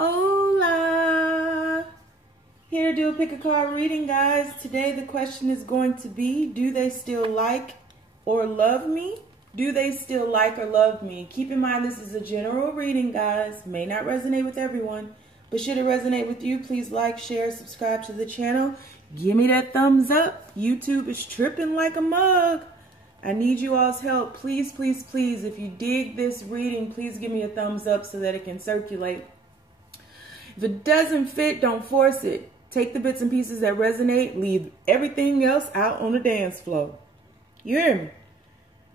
Hola! Here to do a pick a card reading, guys. Today the question is going to be, do they still like or love me? Do they still like or love me? Keep in mind this is a general reading, guys. May not resonate with everyone, but should it resonate with you, please like, share, subscribe to the channel. Give me that thumbs up. YouTube is tripping like a mug. I need you all's help. Please, please, please, if you dig this reading, please give me a thumbs up so that it can circulate. If it doesn't fit, don't force it. Take the bits and pieces that resonate. Leave everything else out on the dance floor. You hear me?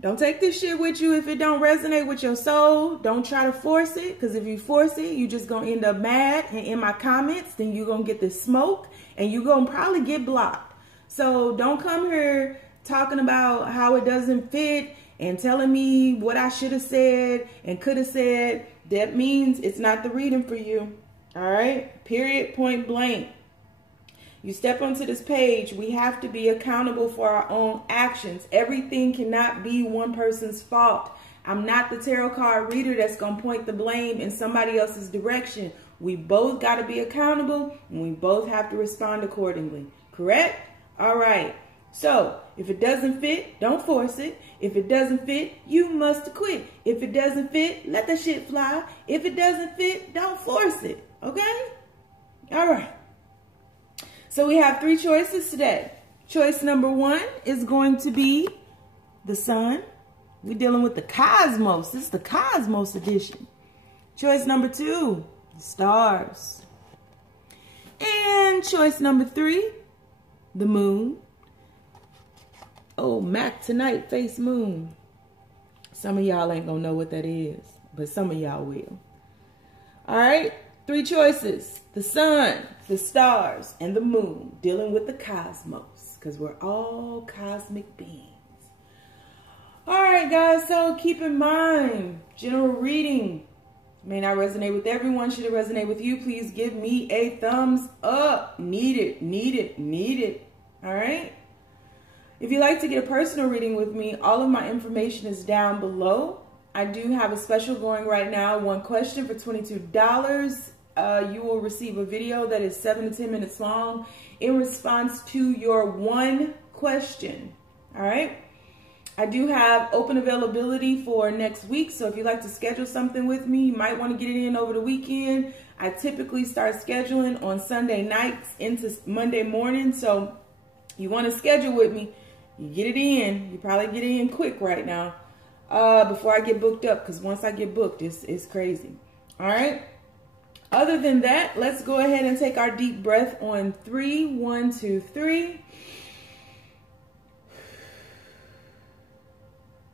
Don't take this shit with you if it don't resonate with your soul. Don't try to force it, because if you force it, you're just going to end up mad. And in my comments, then you're going to get this smoke, and you're going to probably get blocked. So don't come here talking about how it doesn't fit and telling me what I should have said and could have said. That means it's not the reading for you. All right? Period, point blank. You step onto this page, we have to be accountable for our own actions. Everything cannot be one person's fault. I'm not the tarot card reader that's going to point the blame in somebody else's direction. We both got to be accountable, and we both have to respond accordingly. Correct? All right. So, if it doesn't fit, don't force it. If it doesn't fit, you must quit. If it doesn't fit, let the shit fly. If it doesn't fit, don't force it. Okay? All right. So we have three choices today. Choice number one is going to be the sun. We're dealing with the cosmos. This is the cosmos edition. Choice number two, the stars. And choice number three, the moon. Oh, Mac tonight, face moon. Some of y'all ain't gonna know what that is, but some of y'all will. All right, three choices. The sun, the stars, and the moon, dealing with the cosmos, because we're all cosmic beings. All right, guys, so keep in mind, general reading may not resonate with everyone. Should it resonate with you, please give me a thumbs up. Need it, need it, need it. All right? If you'd like to get a personal reading with me, all of my information is down below. I do have a special going right now, one question for $22. You will receive a video that is 7 to 10 minutes long in response to your one question. All right. I do have open availability for next week. So if you'd like to schedule something with me, you might want to get it in over the weekend. I typically start scheduling on Sunday nights into Monday morning. So you want to schedule with me, you get it in. You probably get it in quick right now before I get booked up, because once I get booked, it's crazy. All right. Other than that, let's go ahead and take our deep breath on 3. 1, 2, 3.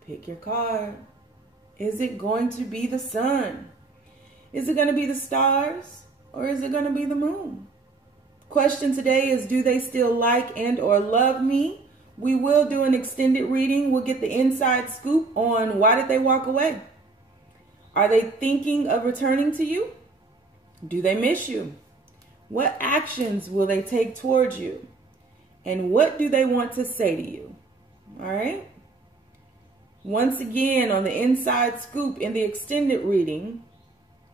Pick your card. Is it going to be the sun? Is it going to be the stars? Or is it going to be the moon? Question today is, do they still like and or love me? We will do an extended reading. We'll get the inside scoop on why did they walk away? Are they thinking of returning to you? Do they miss you? What actions will they take towards you? And what do they want to say to you? All right. Once again, on the inside scoop in the extended reading,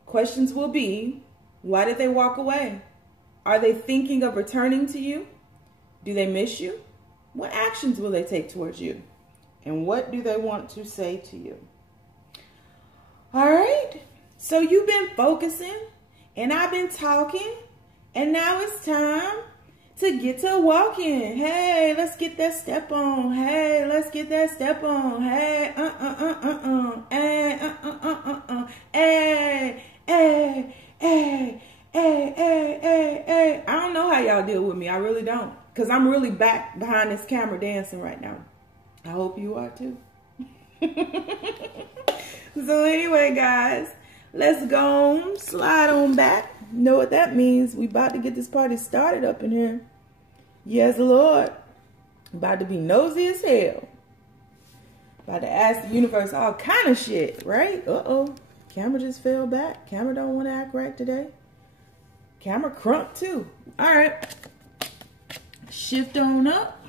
questions will be, why did they walk away? Are they thinking of returning to you? Do they miss you? What actions will they take towards you? And what do they want to say to you? All right. So you've been focusing. And I've been talking, and now it's time to get to walking. Hey, let's get that step on. Hey, let's get that step on. Hey, Hey, Hey, hey, hey, hey, hey, hey. I don't know how y'all deal with me. I really don't. Because I'm really back behind this camera dancing right now. I hope you are too. So anyway, guys. Let's go on, slide on back. You know what that means. We about to get this party started up in here. Yes, Lord. About to be nosy as hell. About to ask the universe all kind of shit, right? Uh-oh. Camera just fell back. Camera don't want to act right today. Camera crump too. All right. Shift on up.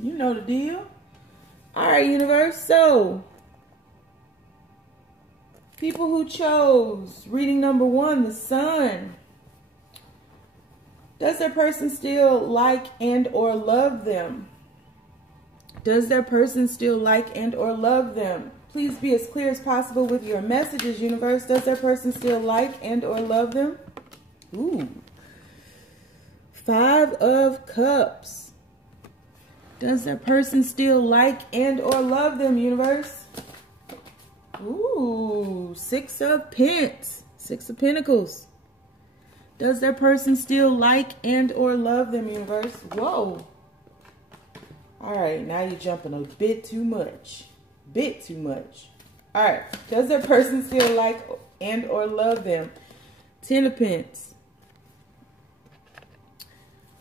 You know the deal. All right, universe. So, people who chose reading number 1, the sun. Does their person still like and or love them? Does their person still like and or love them? Please be as clear as possible with your messages, universe. Does their person still like and or love them? Ooh. 5 of Cups. Does their person still like and or love them, universe? Ooh. 6 of Pence. 6 of Pentacles. Does their person still like and or love them, universe? Whoa. All right, now you're jumping a bit too much. Bit too much. All right. Does their person still like and or love them? 10 of Pence.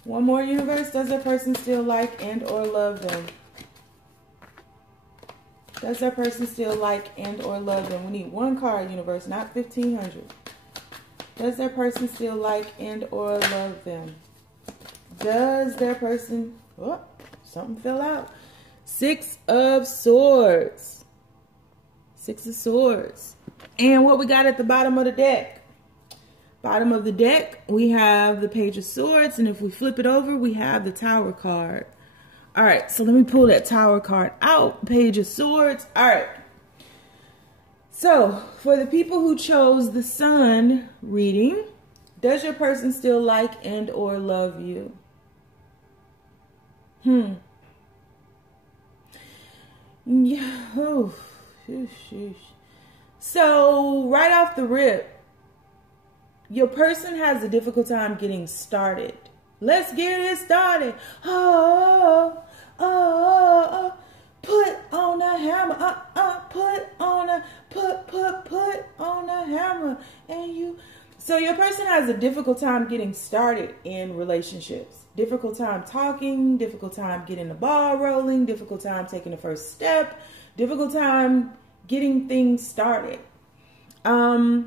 One more, universe. Does their person still like and or love them? Does their person still like and or love them? We need one card, universe, not 1,500. Does their person still like and or love them? Does their person... Oh, something fell out. 6 of Swords. 6 of Swords. And what we got at the bottom of the deck? Bottom of the deck, we have the Page of Swords. And if we flip it over, we have the Tower card. All right, so let me pull that Tower card out. Page of Swords. All right. So, for the people who chose the Sun reading, does your person still like and or love you? Yeah. Oh, sheesh. So, right off the rip, your person has a difficult time getting started. Let's get it started. Oh, oh, oh, oh. Put on a hammer. Put on a hammer. And you. So your person has a difficult time getting started in relationships. Difficult time talking. Difficult time getting the ball rolling. Difficult time taking the first step. Difficult time getting things started. I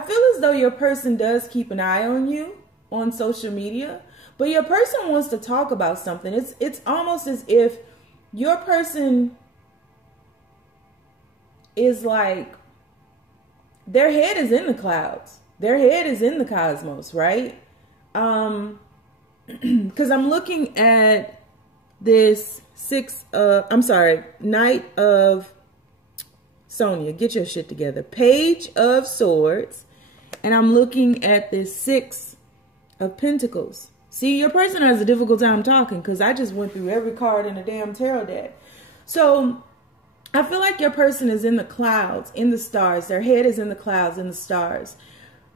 feel as though your person does keep an eye on you on social media, but your person wants to talk about something. It's almost as if your person is like, their head is in the clouds. Their head is in the cosmos, right? Because I'm looking at this Knight of Sonia, get your shit together. Page of Swords. And I'm looking at this 6 of Pentacles. See, your person has a difficult time talking because I just went through every card in the damn tarot deck. So I feel like your person is in the clouds, in the stars. Their head is in the clouds, in the stars.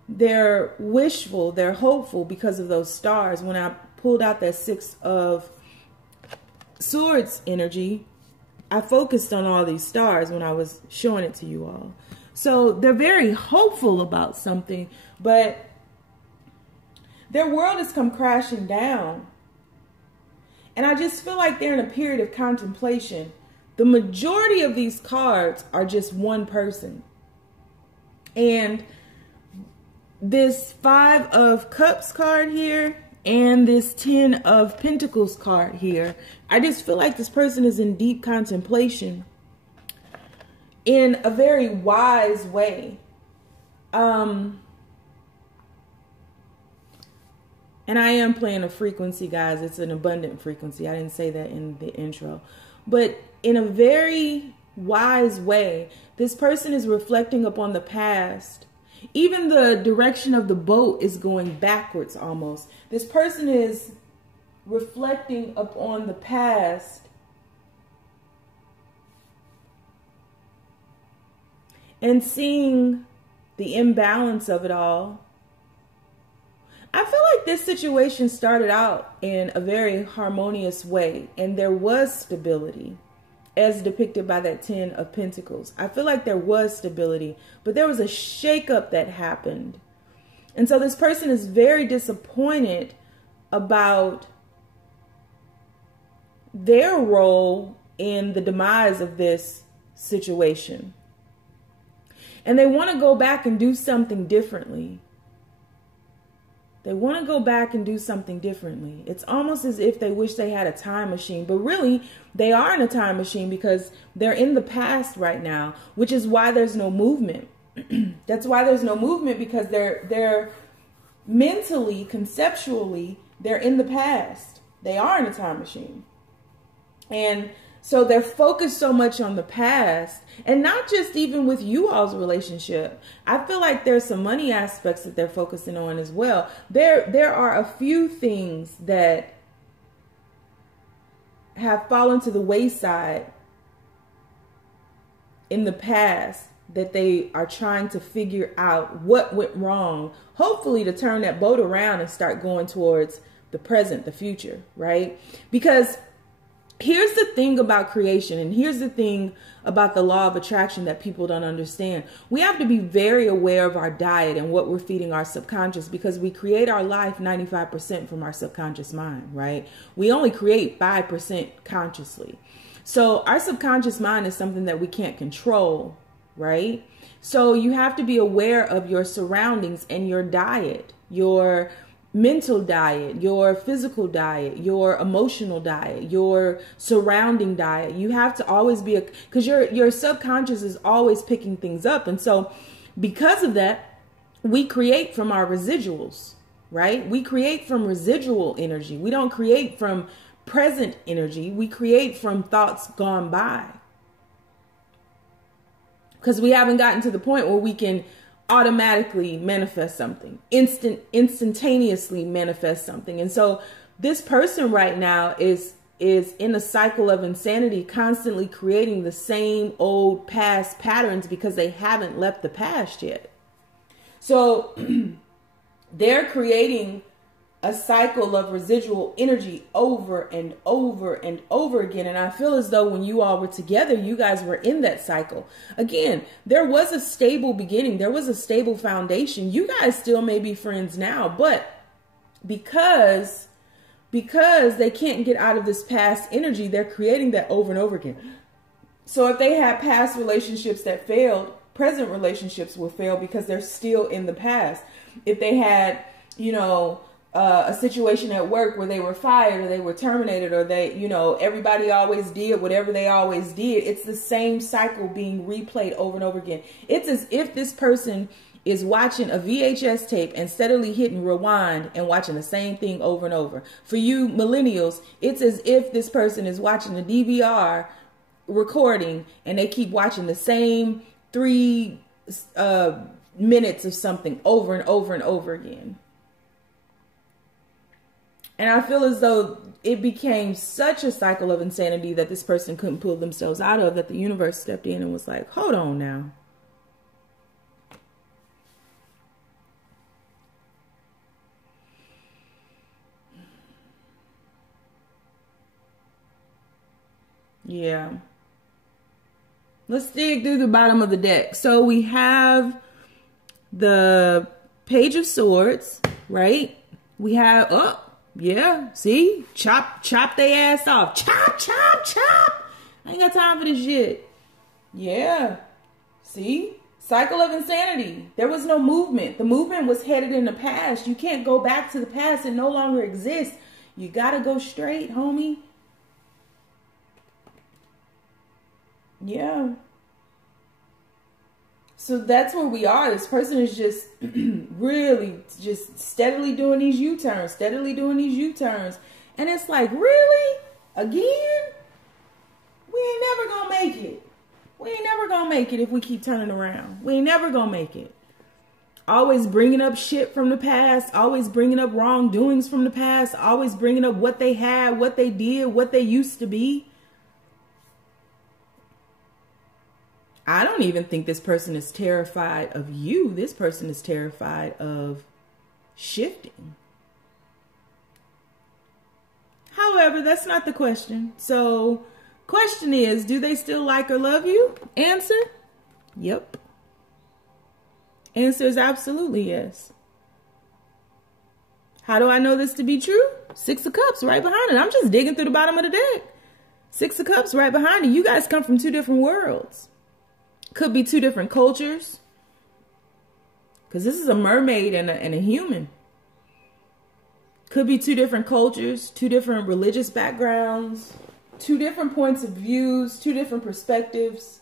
They're wishful, they're hopeful because of those stars. When I pulled out that 6 of Swords energy, I focused on all these stars when I was showing it to you all. So they're very hopeful about something, but their world has come crashing down. And I just feel like they're in a period of contemplation. The majority of these cards are just one person. And this 5 of Cups card here and this 10 of Pentacles card here, I just feel like this person is in deep contemplation in a very wise way. And I am playing a frequency, guys. It's an abundant frequency. I didn't say that in the intro. But in a very wise way, this person is reflecting upon the past. Even the direction of the boat is going backwards almost. This person is reflecting upon the past and seeing the imbalance of it all. I feel like this situation started out in a very harmonious way, and there was stability as depicted by that 10 of Pentacles. I feel like there was stability, but there was a shakeup that happened. And so this person is very disappointed about their role in the demise of this situation. And they want to go back and do something differently. They want to go back and do something differently. It's almost as if they wish they had a time machine, but really they are in a time machine because they're in the past right now, which is why there's no movement. That's why there's no movement, because they're mentally, conceptually, they're in the past. They are in a time machine. And so they're focused so much on the past, and not just even with you all's relationship. I feel like there's some money aspects that they're focusing on as well. There are a few things that have fallen to the wayside in the past that they are trying to figure out what went wrong, hopefully to turn that boat around and start going towards the present, the future, right? Because here's the thing about creation, and here's the thing about the law of attraction that people don't understand. We have to be very aware of our diet and what we're feeding our subconscious, because we create our life 95% from our subconscious mind, right? We only create 5% consciously. So our subconscious mind is something that we can't control, right? So you have to be aware of your surroundings and your diet, your mental diet, your physical diet, your emotional diet, your surrounding diet. You have to always be because your subconscious is always picking things up. And so because of that, we create from our residuals, right? We create from residual energy. We don't create from present energy. We create from thoughts gone by, because we haven't gotten to the point where we can automatically manifest something, instantaneously manifest something. And so this person right now is in a cycle of insanity, constantly creating the same old past patterns because they haven't left the past yet. So they're creating a cycle of residual energy over and over and over again. And I feel as though when you all were together, you guys were in that cycle. Again, there was a stable beginning. There was a stable foundation. You guys still may be friends now, but because they can't get out of this past energy, they're creating that over and over again. So if they had past relationships that failed, present relationships will fail because they're still in the past. If they had, a situation at work where they were fired or they were terminated, or they, everybody always did whatever they always did, it's the same cycle being replayed over and over again. It's as if this person is watching a VHS tape and steadily hitting rewind and watching the same thing over and over. For you millennials, it's as if this person is watching a DVR recording and they keep watching the same 3 minutes of something over and over and over again. And I feel as though it became such a cycle of insanity that this person couldn't pull themselves out of, that the universe stepped in and was like, hold on now. Yeah. Let's dig through the bottom of the deck. So we have the Page of Swords, right? We have, yeah, see? Chop their ass off. Chop, chop, chop. I ain't got time for this shit. Yeah. See? Cycle of insanity. There was no movement. The movement was headed in the past. You can't go back to the past. It no longer exists. You gotta go straight, homie. Yeah. So that's where we are. This person is just really just steadily doing these U-turns, steadily doing these U-turns. And it's like, really? Again? We ain't never gonna make it. We ain't never gonna make it if we keep turning around. We ain't never gonna make it. Always bringing up shit from the past, always bringing up wrongdoings from the past, always bringing up what they had, what they did, what they used to be. I don't even think this person is terrified of you. This person is terrified of shifting. However, that's not the question. So, question is, do they still like or love you? Answer, yep. Answer is absolutely yes. How do I know this to be true? 6 of Cups right behind it. I'm just digging through the bottom of the deck. 6 of Cups right behind it. You guys come from 2 different worlds. Could be 2 different cultures. Because this is a mermaid and a human. Could be 2 different cultures, 2 different religious backgrounds, 2 different points of views, 2 different perspectives.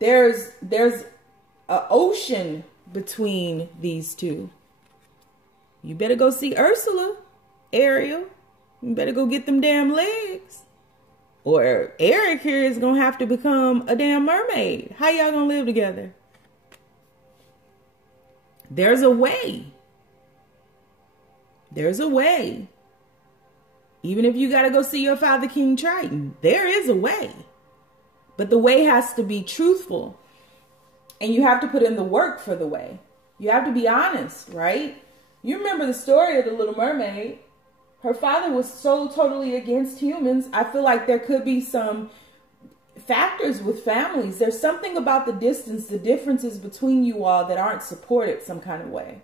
There's an ocean between these two. You better go see Ursula, Ariel. You better go get them damn legs. Or Eric here is going to have to become a damn mermaid. How y'all going to live together? There's a way. There's a way. Even if you got to go see your father, King Triton, there is a way. But the way has to be truthful. And you have to put in the work for the way. You have to be honest, right? You remember the story of the Little Mermaid. Her father was so totally against humans. I feel like there could be some factors with families. There's something about the distance, the differences between you all that aren't supported some kind of way.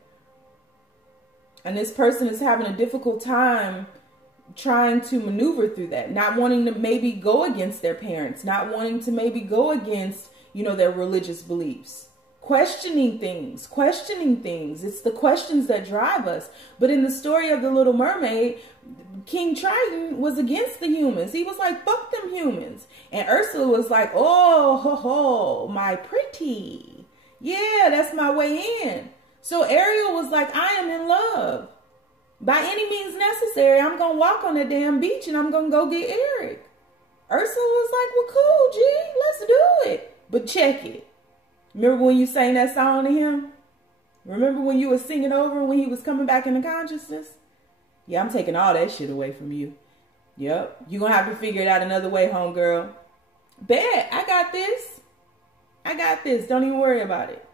And this person is having a difficult time trying to maneuver through that. Not wanting to maybe go against their parents. Not wanting to maybe go against, you know, their religious beliefs. Questioning things. It's the questions that drive us. But in the story of the Little Mermaid, King Triton was against the humans. He was like, fuck them humans. And Ursula was like, oh, ho, ho, my pretty. Yeah, that's my way in. So Ariel was like, I am in love. By any means necessary, I'm going to walk on that damn beach and I'm going to go get Eric. Ursula was like, well, cool, G, let's do it. But check it. Remember when you sang that song to him? Remember when you were singing over when he was coming back into consciousness? Yeah, I'm taking all that shit away from you. Yep. You're going to have to figure it out another way, homegirl. Bet. I got this. I got this. Don't even worry about it.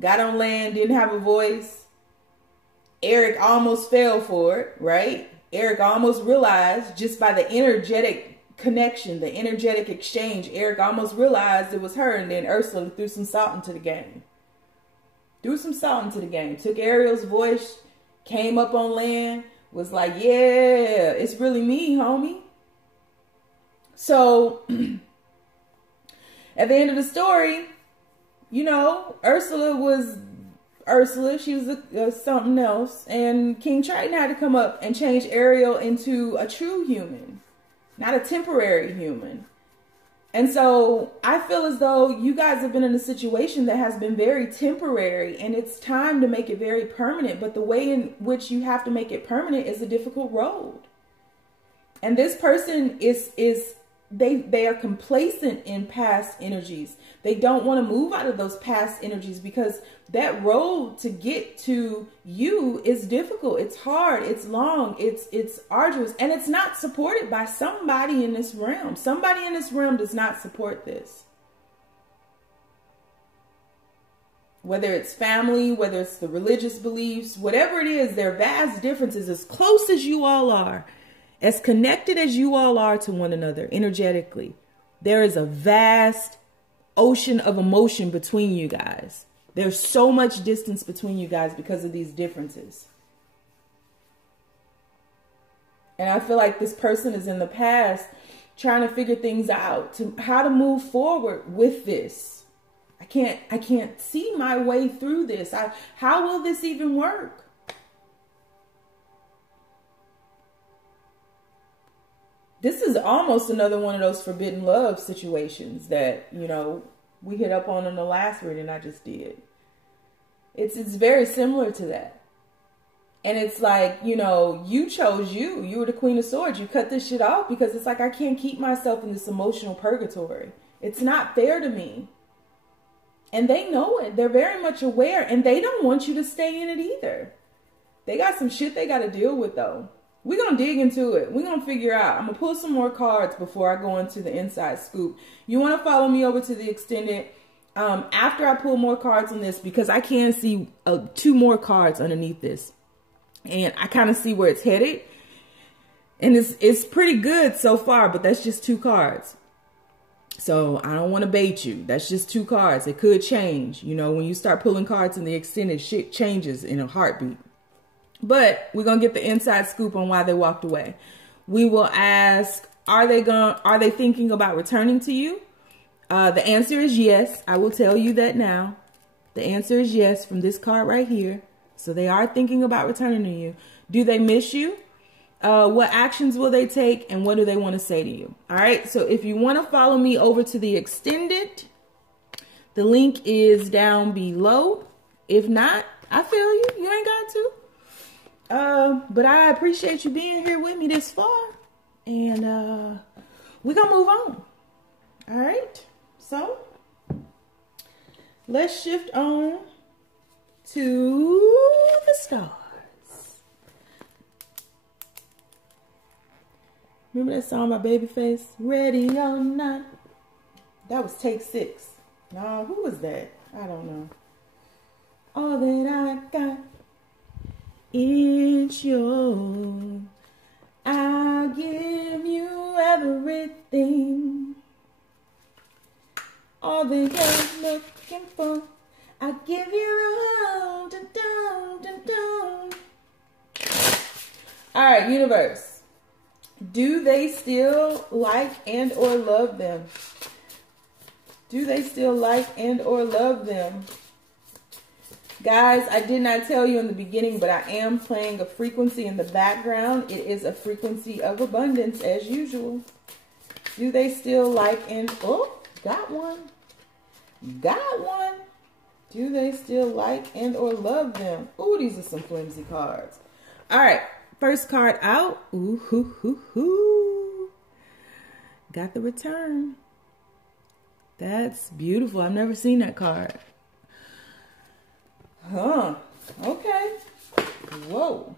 Got on land, didn't have a voice. Eric almost fell for it, right? Eric almost realized just by the energetic connection, the energetic exchange, Eric almost realized it was her, and then Ursula threw some salt into the game. Took Ariel's voice, came up on land, was like, yeah, it's really me, homie. So at the end of the story, you know, Ursula was Ursula. She was something else. And King Triton had to come up and change Ariel into a true human, not a temporary human. And so I feel as though you guys have been in a situation that has been very temporary, and it's time to make it very permanent. But the way in which you have to make it permanent is a difficult road. And this person they are complacent in past energies. They don't want to move out of those past energies because that road to get to you is difficult. It's hard. It's long. It's arduous. And it's not supported by somebody in this realm. Somebody in this realm does not support this. Whether it's family, whether it's the religious beliefs, whatever it is, there are vast differences. As close as you all are, as connected as you all are to one another energetically, there is a vast ocean of emotion between you guys. There's so much distance between you guys because of these differences. And I feel like this person is in the past trying to figure things out, to how to move forward with this. I can't see my way through this. How will this even work? This is almost another one of those forbidden love situations that, you know, we hit up on in the last reading I just did. It's very similar to that. And it's like, you know, you chose you. You were the Queen of Swords. You cut this shit off because it's like, I can't keep myself in this emotional purgatory. It's not fair to me. And they know it. They're very much aware. And they don't want you to stay in it either. They got some shit they got to deal with, though. We're going to dig into it. We're going to figure out. I'm going to pull some more cards before I go into the inside scoop. You want to follow me over to the extended after I pull more cards on this, because I can see 2 more cards underneath this. And I kind of see where it's headed. And it's pretty good so far, but that's just 2 cards. So I don't want to bait you. That's just 2 cards. It could change. You know, when you start pulling cards in the extended, shit changes in a heartbeat. But we're going to get the inside scoop on why they walked away. We will ask, are they thinking about returning to you? The answer is yes. I will tell you that now. The answer is yes from this card right here. So they are thinking about returning to you. Do they miss you? What actions will they take? And what do they want to say to you? All right. So if you want to follow me over to the extended, the link is down below. If not, I feel you. You ain't got to. But I appreciate you being here with me this far. And we're going to move on. All right. So let's shift on to the stars. Remember that song by Babyface? Ready or not? That was take 6. No, who was that? I don't know. All that I got is yours. I'll give you everything. All that you're looking for, I'll give you all. Dun, dun, dun, dun. All right, universe. Do they still like and or love them? Do they still like and or love them? Guys, I did not tell you in the beginning, but I am playing a frequency in the background. It is a frequency of abundance as usual. Do they still like and... Oh, got one. Got one. Do they still like and or love them? Ooh, these are some flimsy cards. All right, first card out. Ooh, hoo, hoo, hoo. Got the return. That's beautiful. I've never seen that card. Huh. Okay. Whoa.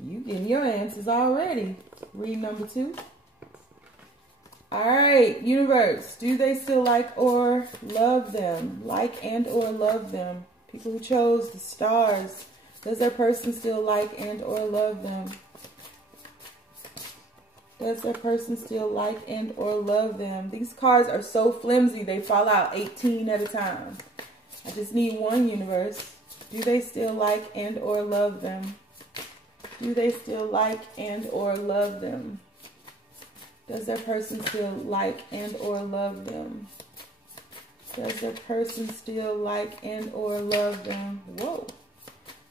You getting your answers already. Read number 2. All right, universe. Do they still like or love them? Like and or love them. People who chose the stars. Does their person still like and or love them? Does that person still like and or love them? These cards are so flimsy, they fall out 18 at a time. I just need one, universe. Do they still like and or love them? Do they still like and or love them? Does that person still like and or love them? Does that person still like and or love them? Whoa.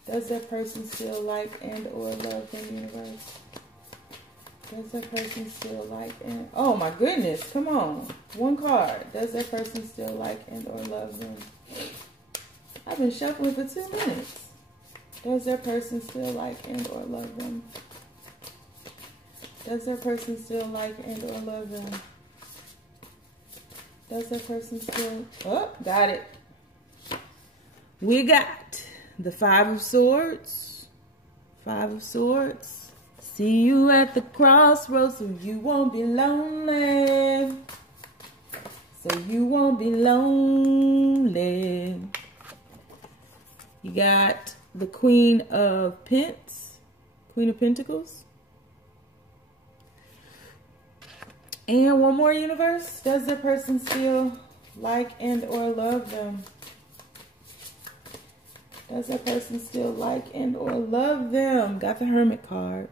Does that person still like and or love them, universe? Does that person still like and... Oh my goodness, come on. One card. Does that person still like and or love them? I've been shuffling for 2 minutes. Does that person still like and or love them? Does that person still like and or love them? Does that person still... Oh, got it. We got the 5 of Swords. 5 of Swords. See you at the crossroads so you won't be lonely. So you won't be lonely. You got the Queen of Pentacles. And one more, universe. Does the person still like and or love them? Does that person still like and or love them? Got the Hermit card.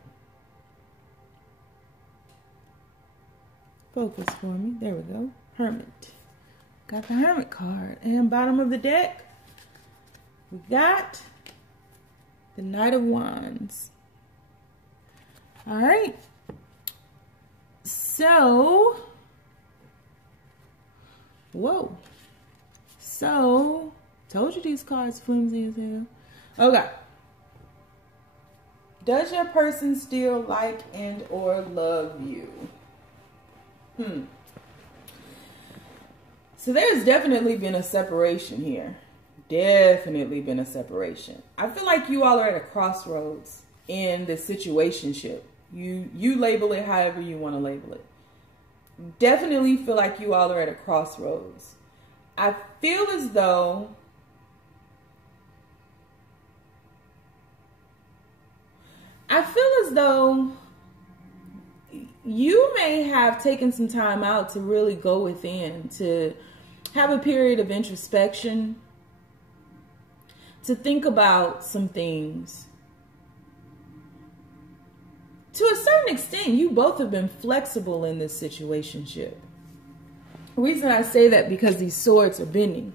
Focus for me. There we go. Hermit. Got the Hermit card. And bottom of the deck, we got the Knight of Wands. All right. So, whoa. So, told you these cards flimsy as hell. Okay. Does your person still like and or love you? So there's definitely been a separation here. Definitely been a separation. I feel like you all are at a crossroads in the situationship. You label it however you want to label it. Definitely feel like you all are at a crossroads. I feel as though you may have taken some time out to really go within, to have a period of introspection, to think about some things. To a certain extent, you both have been flexible in this situationship. The reason I say that because these swords are bending.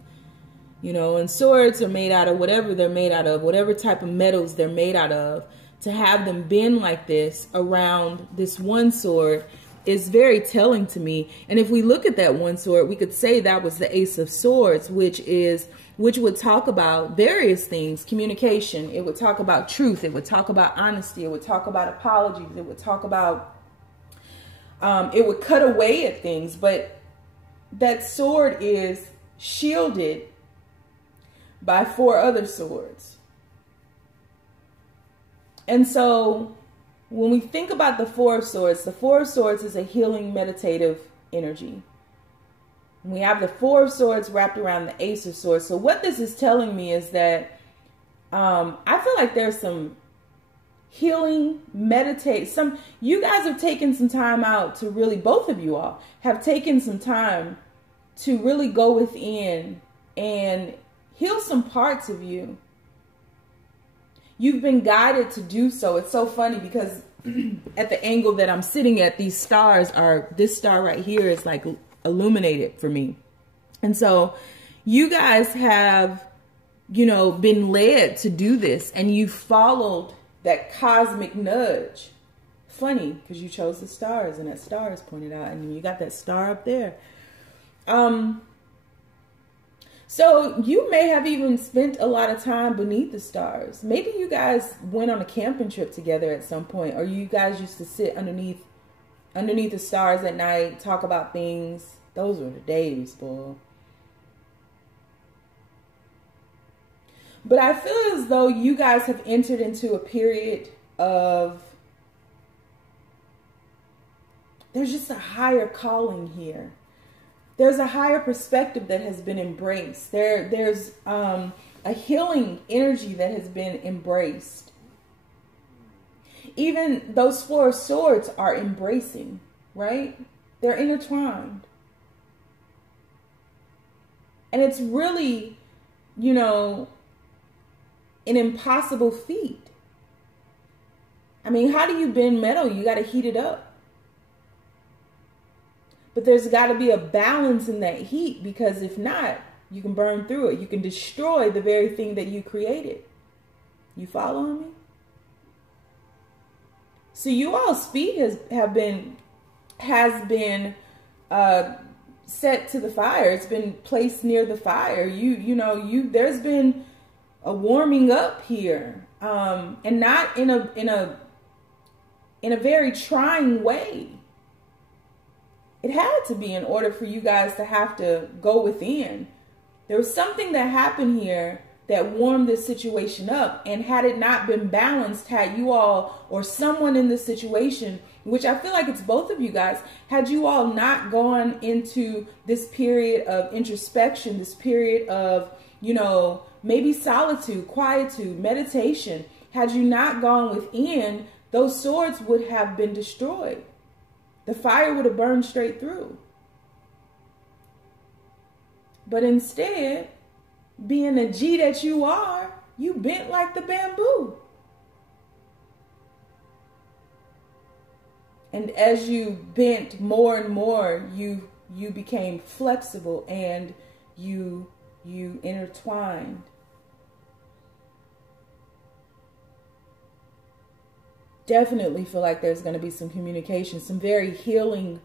You know, and swords are made out of whatever they're made out of, whatever type of metals they're made out of. To have them bend like this around this one sword is very telling to me. And if we look at that one sword, we could say that was the Ace of Swords, which would talk about various things, communication. It would talk about truth. It would talk about honesty. It would talk about apologies. It would talk about, it would cut away at things. But that sword is shielded by 4 other swords. And so when we think about the 4 of Swords, the 4 of Swords is a healing, meditative energy. We have the 4 of Swords wrapped around the Ace of Swords. So what this is telling me is that I feel like there's some healing, you guys have taken some time out to really, both of you all have taken some time to really go within and heal some parts of you. You've been guided to do so. It's so funny because at the angle that I'm sitting at, these stars are, this star right here is like illuminated for me. And so you guys have, you know, been led to do this, and you followed that cosmic nudge. Funny, because you chose the stars, and that star is pointed out, and you got that star up there. So you may have even spent a lot of time beneath the stars. Maybe you guys went on a camping trip together at some point, or you guys used to sit underneath the stars at night, talk about things. Those were the days, boy. But I feel as though you guys have entered into a period of, there's just a higher calling here. There's a higher perspective that has been embraced. There's a healing energy that has been embraced. Even those 4 of Swords are embracing, right? They're intertwined. And it's really, you know, an impossible feat. I mean, how do you bend metal? You got to heat it up. But there's got to be a balance in that heat, because if not, you can burn through it. You can destroy the very thing that you created. You following me? So you all's feet has been set to the fire. It's been placed near the fire. There's been a warming up here, and not in a very trying way. It had to be in order for you guys to have to go within. There was something that happened here that warmed this situation up. And had it not been balanced, had you all or someone in this situation, which I feel like it's both of you guys, had you all not gone into this period of introspection, this period of, you know, maybe solitude, quietude, meditation, had you not gone within, those swords would have been destroyed. The fire would have burned straight through. But instead, being the G that you are, you bent like the bamboo. And as you bent more and more, you became flexible, and you intertwined. Definitely feel like there's going to be some communication, some very healing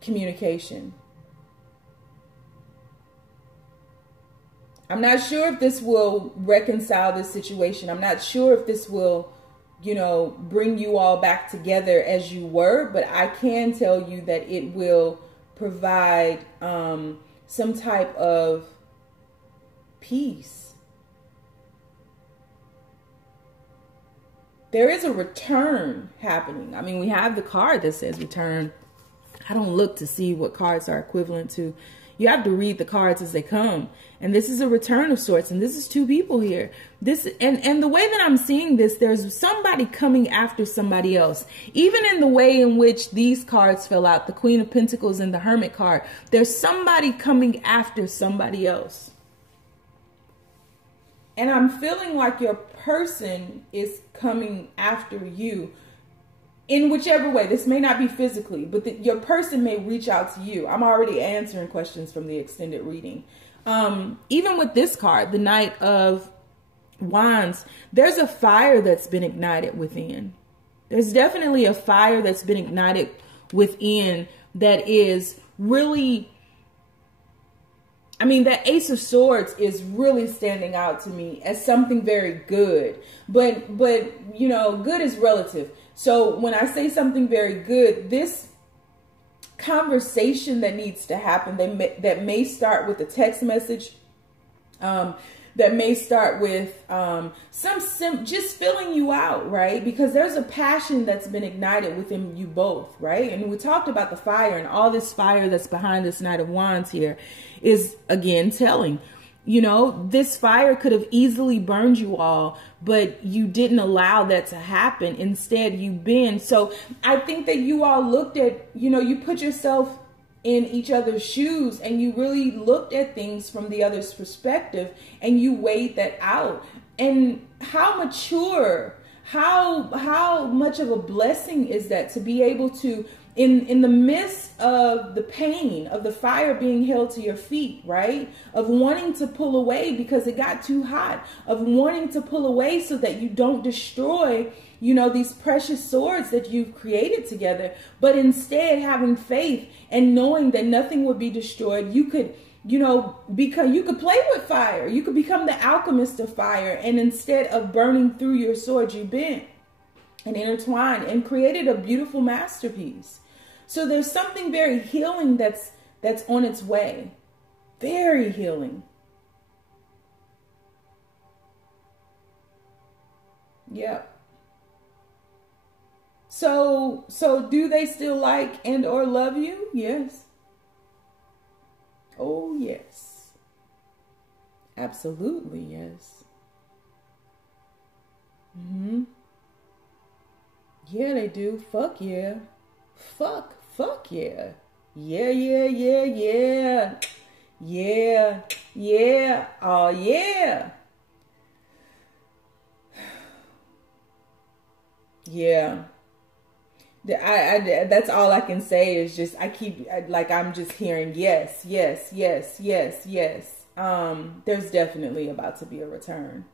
communication. I'm not sure if this will reconcile this situation. I'm not sure if this will, you know, bring you all back together as you were, but I can tell you that it will provide some type of peace. There is a return happening. I mean, we have the card that says return. I don't look to see what cards are equivalent to. You have to read the cards as they come. And this is a return of sorts. And this is 2 people here. And the way that I'm seeing this, there's somebody coming after somebody else. Even in the way in which these cards fell out, the Queen of Pentacles and the Hermit card, there's somebody coming after somebody else. And I'm feeling like your person is coming after you in whichever way. This may not be physically, but your person may reach out to you. I'm already answering questions from the extended reading. Even with this card, the Knight of Wands, there's a fire that's been ignited within. There's definitely a fire that's been ignited within that is really, I mean, that Ace of Swords is really standing out to me as something very good. But you know, good is relative. So when I say something very good, this conversation that needs to happen, that may start with a text message, that may start with just filling you out, right? Because there's a passion that's been ignited within you both, right? And we talked about the fire, and all this fire that's behind this Knight of Wands here is, again, telling, you know, this fire could have easily burned you all, but you didn't allow that to happen. Instead, you've been. So I think that you all looked at, you know, you put yourself in each other's shoes, and you really looked at things from the other's perspective, and you weighed that out. And how mature, how much of a blessing is that to be able to, in the midst of the pain of the fire being held to your feet, right? Of wanting to pull away because it got too hot, of wanting to pull away so that you don't destroy, you know, these precious swords that you've created together, but instead having faith and knowing that nothing would be destroyed. You could, you know, you could play with fire. You could become the alchemist of fire. And instead of burning through your sword, you bent and intertwined and created a beautiful masterpiece. So there's something very healing that's on its way. Very healing. Yep. So do they still like and or love you? Yes. Oh, yes. Absolutely, yes. Yeah, they do. Fuck yeah. Fuck yeah. Yeah. Oh, yeah. Yeah. That's all I can say is just, I'm just hearing yes. There's definitely about to be a return.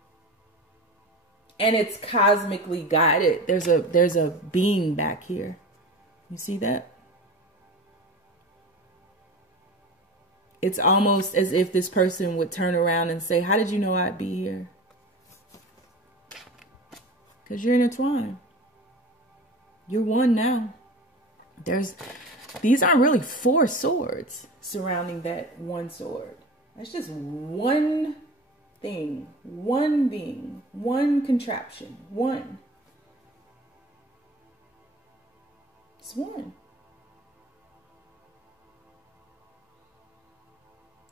And it's cosmically guided. There's a being back here. You see that? It's almost as if this person would turn around and say, how did you know I'd be here? Because you're intertwined. You're one now. These aren't really 4 swords surrounding that one sword. That's just one thing, one being, one contraption, one. It's one.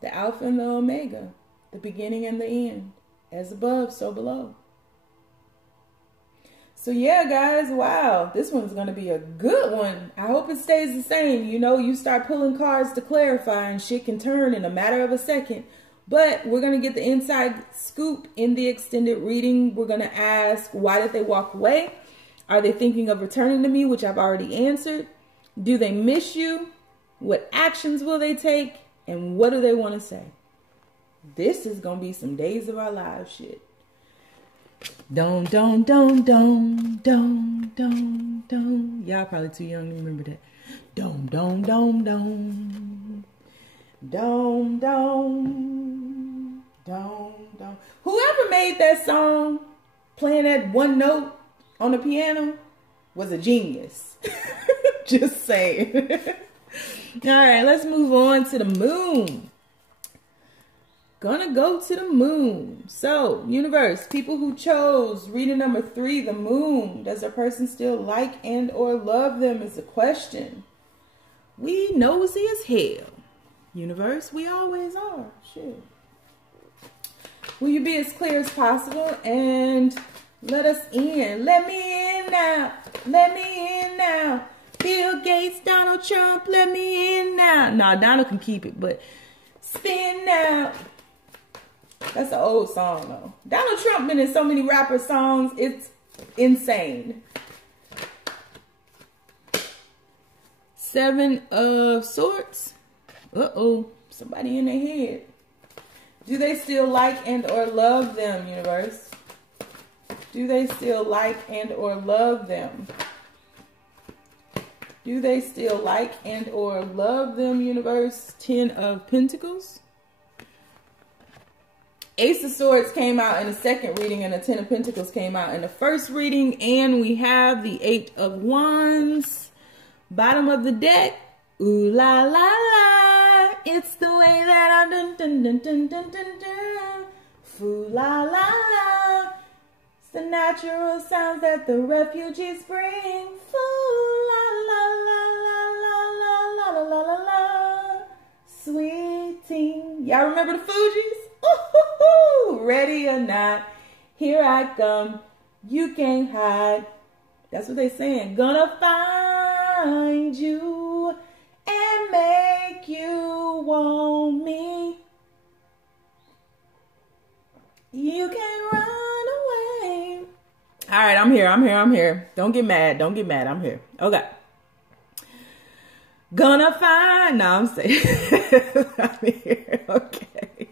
The Alpha and the Omega, the beginning and the end, as above, so below. So yeah, guys, wow, this one's going to be a good one. I hope it stays the same. You know, you start pulling cards to clarify and shit can turn in a matter of a second. But we're going to get the inside scoop in the extended reading. We're going to ask, why did they walk away? Are they thinking of returning to me, which I've already answered? Do they miss you? What actions will they take? And what do they want to say? This is going to be some days of our lives shit. Don. Y'all probably too young to remember that. Don. Whoever made that song, playing that one note on the piano, was a genius. Just saying. All right, let's move on to the moon. Gonna go to the moon. So, universe, people who chose reading number 3, the moon. Does a person still like and or love them is the question. We nosy as hell. Universe, we always are. Shit. Will you be as clear as possible and let us in? Let me in now. Let me in now. Bill Gates, Donald Trump, let me in now. Nah, Donald can keep it, but spin now. That's an old song, though. Donald Trump been in so many rapper songs, it's insane. 7 of Swords. Uh-oh, somebody in their head. Do they still like and or love them, universe? Do they still like and or love them? Do they still like and or love them, universe? 10 of Pentacles. Ace of Swords came out in the second reading, and the 10 of Pentacles came out in the first reading. And we have the 8 of Wands. Bottom of the deck. Ooh la la la. It's the way that I dun dun dun dun dun dun dun. Foo la la la. It's the natural sounds that the refugees bring. Foo la la la la la la la la la la. Sweet teen. Y'all remember the Fugees? Ooh, ready or not, here I come. You can't hide. That's what they're saying. Gonna find you and make you want me. You can't run away. All right, I'm here. Don't get mad. I'm here. Okay. Gonna find. No, I'm saying. I'm here. Okay.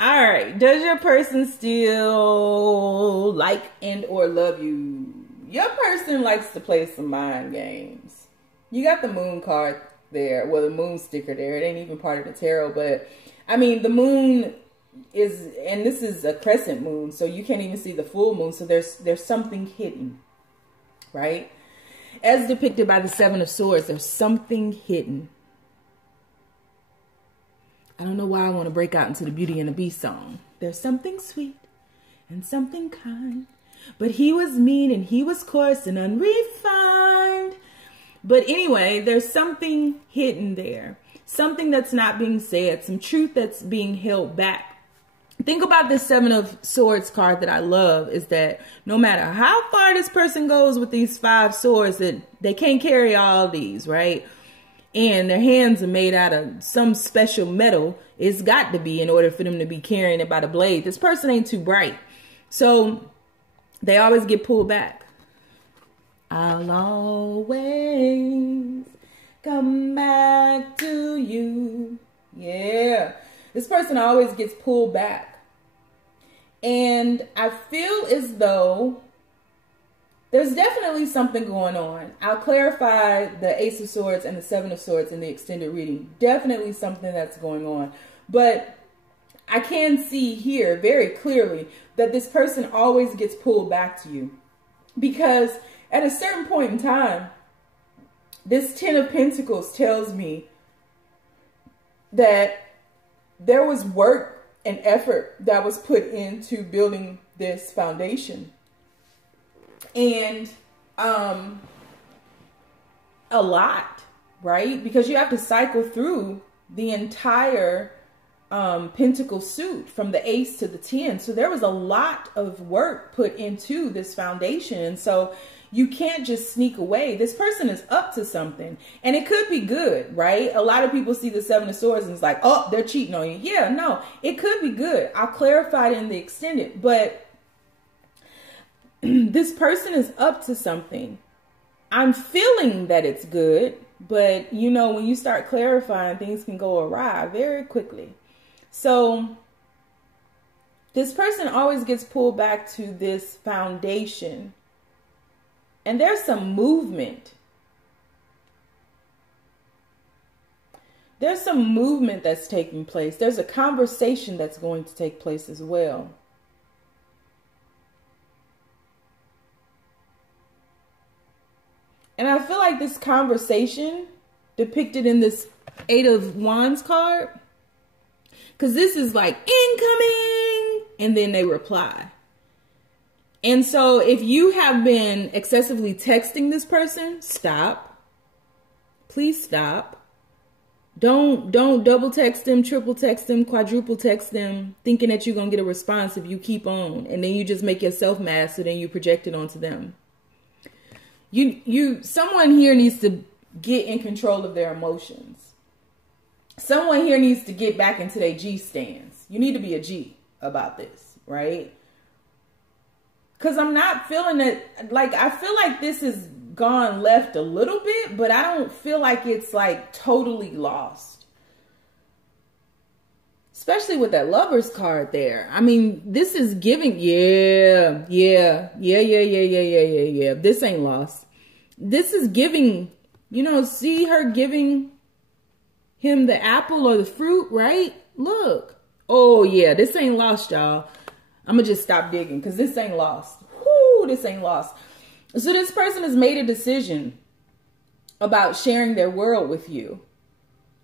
All right. Does your person still like and or love you? Your person likes to play some mind games. You got the moon card there. Well, the moon sticker there. It ain't even part of the tarot. But, I mean, the moon is, and this is a crescent moon, so you can't even see the full moon. So there's something hidden, right? As depicted by the 7 of Swords, there's something hidden. I don't know why I want to break out into the Beauty and the Beast song. There's something sweet and something kind, but he was mean and he was coarse and unrefined. But anyway, there's something hidden there. Something that's not being said. Some truth that's being held back. Think about this 7 of Swords card that I love is that no matter how far this person goes with these 5 swords, that they can't carry all these, right? And their hands are made out of some special metal. It's got to be in order for them to be carrying it by the blade. This person ain't too bright. So they always get pulled back. I'll always come back to you. Yeah. This person always gets pulled back. And I feel as though there's definitely something going on. I'll clarify the Ace of Swords and the 7 of Swords in the extended reading. Definitely something that's going on. But I can see here very clearly that this person always gets pulled back to you. Because at a certain point in time, this 10 of Pentacles tells me that there was work and effort that was put into building this foundation. And a lot, right? Because you have to cycle through the entire pentacle suit from the ace to the 10. So there was a lot of work put into this foundation. And so you can't just sneak away. This person is up to something, and it could be good, right? A lot of people see the 7 of Swords and it's like, oh, they're cheating on you. Yeah, no, it could be good. I'll clarify it in the extended, but this person is up to something. I'm feeling that it's good, but you know, when you start clarifying, things can go awry very quickly. So this person always gets pulled back to this foundation. And there's some movement. There's some movement that's taking place. There's a conversation that's going to take place as well. And I feel like this conversation depicted in this 8 of Wands card, because this is like incoming, and then they reply. And so if you have been excessively texting this person, stop. Please stop. Don't double text them, triple text them, quadruple text them, thinking that you're going to get a response if you keep on. And then you just make yourself mad, so then you project it onto them. Someone here needs to get in control of their emotions. Someone here needs to get back into their G stance. You need to be a G about this, right? Because I'm not feeling that, like, I feel like this has gone left a little bit, but I don't feel like it's like totally lost. Especially with that Lovers card there. I mean, this is giving, yeah. This ain't lost. This is giving You know, see her giving him the apple or the fruit, right? Look. Oh, yeah, this ain't lost, y'all. I'm going to just stop digging because this ain't lost. Whoo, this ain't lost. So this person has made a decision about sharing their world with you.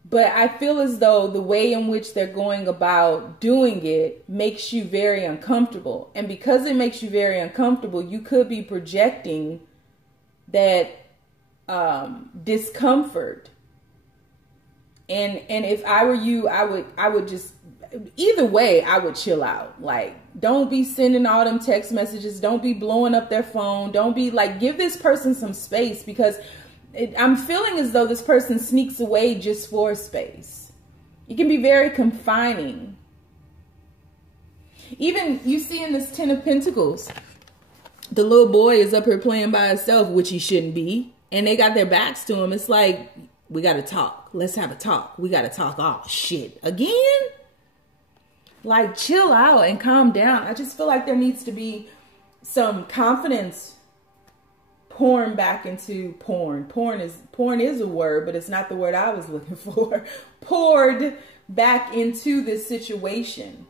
But I feel as though the way in which they're going about doing it makes you very uncomfortable. And because it makes you very uncomfortable, you could be projecting that discomfort. And if I were you, I would just, either way, I would chill out. Like, don't be sending all them text messages. Don't be blowing up their phone. Don't be like, give this person some space, because I'm feeling as though this person sneaks away just for space. It can be very confining. Even you see in this 10 of Pentacles, the little boy is up here playing by himself, which he shouldn't be. And they got their backs to him. It's like, we got to talk. Let's have a talk. We got to talk. Oh, shit. Again? Like, chill out and calm down. I just feel like there needs to be some confidence pouring back into porn. Porn is a word, but it's not the word I was looking for. Poured back into this situation.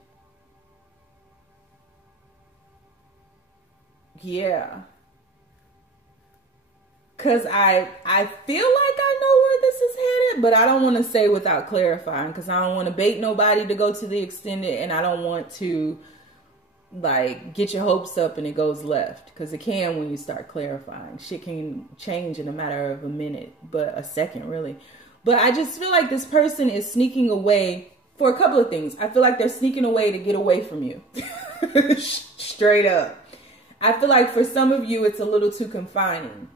Yeah. Because I feel like I know where this is headed, but I don't want to say without clarifying, because I don't want to bait nobody to go to the extended, and I don't want to like get your hopes up and it goes left, because it can when you start clarifying. Shit can change in a matter of a minute, but a second really. But I just feel like this person is sneaking away for a couple of things. I feel like they're sneaking away to get away from you. Straight up. I feel like for some of you it's a little too confining.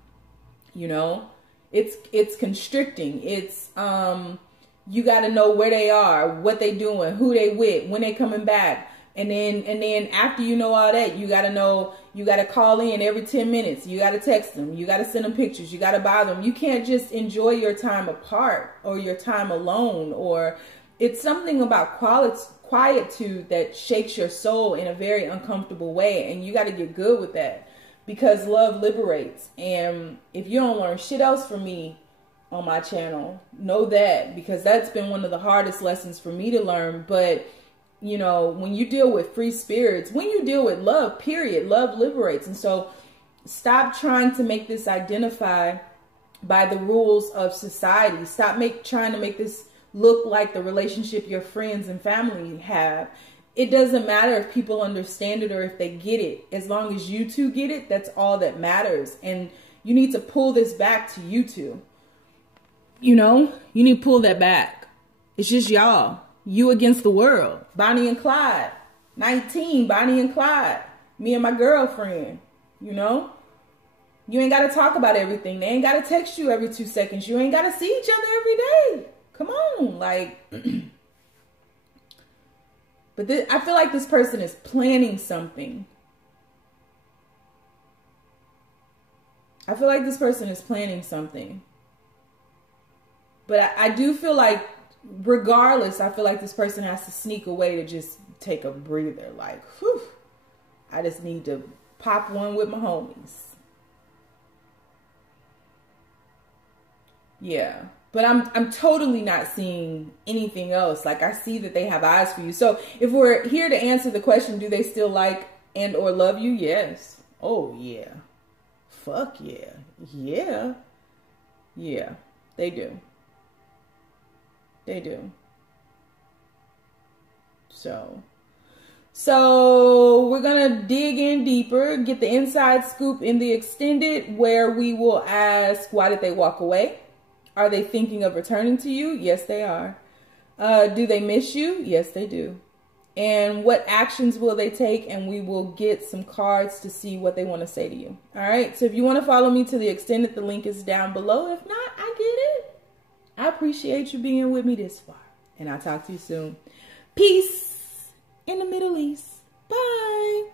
You know, it's constricting. It's you got to know where they are, what they doing, who they with, when they coming back. And then after you know all that, you got to know, you got to call in every 10 minutes. You got to text them. You got to send them pictures. You got to bother them. You can't just enjoy your time apart or your time alone. Or it's something about quietude that shakes your soul in a very uncomfortable way. And you got to get good with that, because love liberates. And if you don't learn shit else from me on my channel, know that, because that's been one of the hardest lessons for me to learn. But you know, when you deal with free spirits, when you deal with love, period, love liberates. And so stop trying to make this identify by the rules of society. Stop trying to make this look like the relationship your friends and family have. It doesn't matter if people understand it or if they get it. As long as you two get it, that's all that matters. And you need to pull this back to you two. You know, you need to pull that back. It's just y'all. You against the world. Bonnie and Clyde. 19, Bonnie and Clyde. Me and my girlfriend. You know? You ain't got to talk about everything. They ain't got to text you every 2 seconds. You ain't got to see each other every day. Come on. Like, but I feel like this person is planning something. I feel like this person is planning something. But I do feel like, regardless, I feel like this person has to sneak away to just take a breather. Like, whew, I just need to pop one with my homies. Yeah. But I'm totally not seeing anything else. Like, I see that they have eyes for you. So if we're here to answer the question, do they still like and or love you? Yes. Oh, yeah. Fuck yeah. Yeah. Yeah, they do. They do. So we're going to dig in deeper, get the inside scoop in the extended, where we will ask, why did they walk away? Are they thinking of returning to you? Yes, they are. Do they miss you? Yes, they do. And what actions will they take? And we will get some cards to see what they want to say to you. All right. So if you want to follow me to the extended, the link is down below. If not, I get it. I appreciate you being with me this far. And I'll talk to you soon. Peace in the Middle East. Bye.